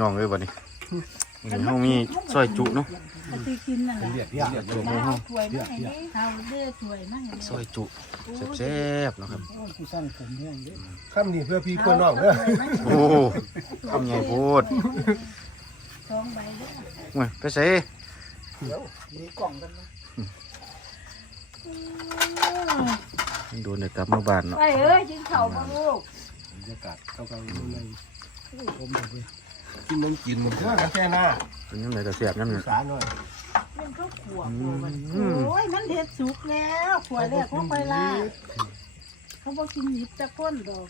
น้องเอ้ยบัดนี้วันนี้เฮามีซอยจุเนาะปฏิกินนั่นแหละเรียกเรียกเรียกตัวหมูเอาเฮาถ้วยมาให้เด้เอาเด้อถ้วยมาให้ซอยจุแซ่บๆเนาะครับ กูสร้างผมแห้งเด้ข้ามนี่เพื่อพี่เพื่อน้องเด้อโอ้คำใหญ่โพดสองใบเด้อโอ้ยไปใส่มีกล่องกันนะโดนได้กลับมาบ้านเนาะ ไปเอ้ยกินข้าวบ่ลูกบรรยากาศเข้ากันในผมเลย กินน้ำกินมันเท่ากันแค่หน้าเป็นยังไงก็แซ่บยังไงสาหน่อยเป็นข้าวขัวขัวมันโอ้ยมันเฮ็ดสุกแล้วขัวแรกของไปล่ะเขาบ่กินหยิบตะก้นดอก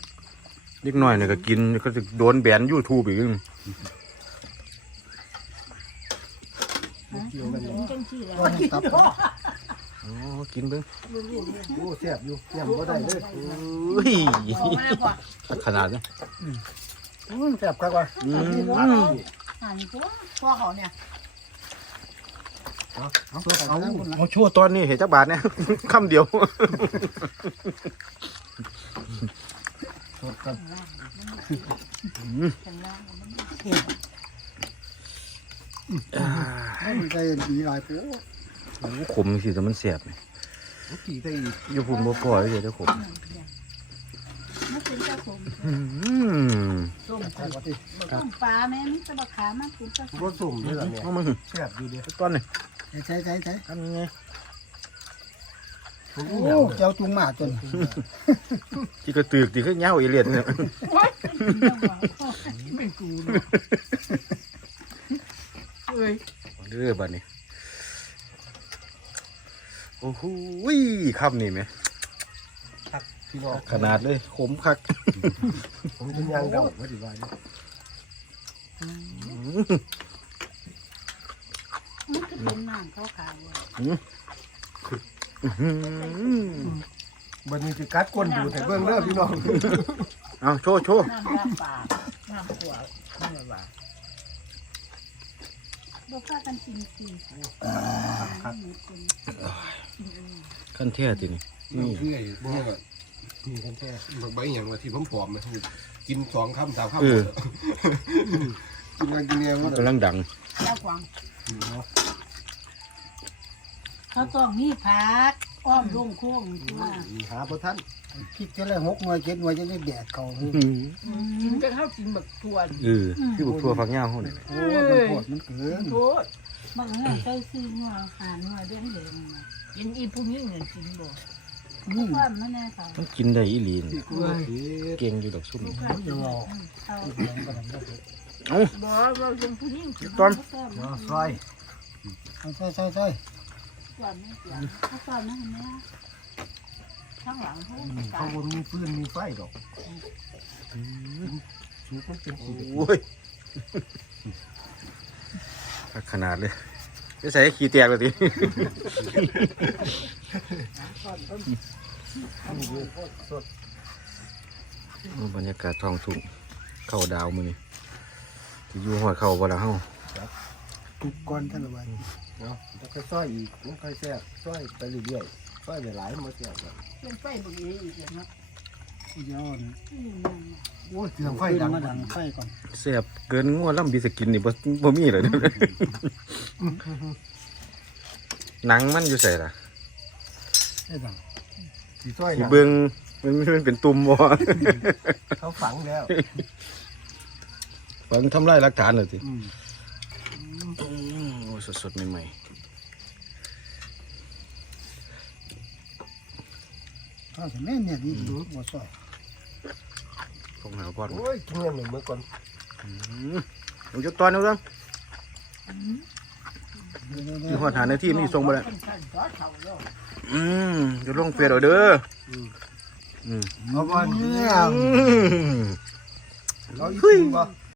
เล็กน้อยเนี่ยก็กินก็จะโดนแบน YouTube อีกเกี่ยวกันเห็นจังซี่แหล้วก็ตับอ๋อกินเบิ่งโอ้แซ่บอยู่ย่ำก็ได้เลยเฮ้ยเอามาแล้วบ่ขนาดนี้ อืมแซ่บครับว่าอืมหันตัวพ่อเขาเนี่ยเอาเอาเอาชั่วตอนนี้เห็นจักบาทเนี่ย คำเดียว สดกันข้างล่างมันให้มันใจดีหลายปูโอ้ขมสิแต่มันแสบนี่กี่ได้อีกอยู่พุ่นบ่พอเลยเด้อขม มันเป็นเจ้าผมอืมส้มปกติส้มปลาแม่มันจะบักขามันเป็นปลารสสุ่มนี่แหละเนี่ยเอามึงแซ่บอยู่เดียวตอนนี้ใช้ใช้ใช้ทำยังไงผมโอ้นี่เหนียวเจ้าจุงหมาจนที่กระตือกที่คือเหงาเอเลียนเนี่ยไม่กูเอ้ยเด้อบัดนี้โอ้โหคำนี่แหม พี่น้องขนาดเลยขมคักผมจะย่างเดาไม่ดีว่าอืมมันคือเป็นน้ำขาวๆอะอื้อหือบันนี้จะกัดก้นดูแต่เบื้องเด้อพี่น้องเอาโชว์โชว์น้ำลาปลาน้ำขวดนี่ว่าบ่พากันกินกินขั้นเทศทีนี่นี่คือไอ้บ่ว่า นี่กันแท้บักใบอย่างว่าที่ผมผอมนะกินสองคำสามคำเออ กินกันกินเนี่ยมันกำลังดังเจ้าขวางเขาต้องมีผักอ้อมร่มโค้งตัวหาพระท่านพริกจะได้หกหน่วยเจ็ดหน่วยจะได้แดดเขากินก็เข้ากินบักทวนเออที่บุกทั่วฟักเหงาเขาเนี่ยโอ้มันปวดมันเกินโทษบางเรื่องใช้ซีหัวหาหัวเด้งเด้งกินอีพวกนี้เงินกินบ่นี่ ความไม่แน่ค่ะมันกินได้อีหลีนที่กูว่าสิเก่งอยู่ดอกซุ่มนี่เดี๋ยวเราเอาเสียงก็ทำได้เอ้าบ่เราเป็นผู้หญิงตอนเนาะซอยเอาใช่ใช่ใช่ก่อนไม่เกี่ยวเขาก่อนนะแม่ข้างหลังเขาข้างบนมีฟืนมีไฟดอกสูบมันเป็นสีโอ้ยขนาดเลย จะใส่ขี้แตกเลยทีสดบรรยากาศท้องทุ่งเข้าดาวมือนี่ที่อยู่หอดเข้าบ่ละเฮาทุกก้อนท่านละวันเนาะแล้วก็ซอยอีกมันค่อยแซ่บซอยไปเรื่อยๆซอยหลายๆมันแซ่บแบบเป็นไฟบุรีอีกแล้วเนาะ เดี๋ยวโอ้ยเสียงไฟไฟดังมาดังไฟก่อนแซ่บเกินงัวลำบีสกินนี่บ่บ่มีเลยเด้อหนังมันอยู่ใส่ล่ะได้ดังสีซอยที่ดังเบิ่งมันมันเป็นตุ่มบ่เขาฝังแล้วฝังทำลายหลักฐานเลยสิอืมโอ้สดๆใหม่ถ้าสมัยเนี่ยนี่ดูหมดซอยๆ ต้องหาก่อนโอ้ยกินเงินหนึ่งเมื่อก่อนอืมเอาจุดตอนนี้ครับที่หอดหาในที่นี่ส่งบ่ได้อืมจะลงเฟซเอาเด้ออืมเอาบอลเนี่ยอืมเราอีกทีบ่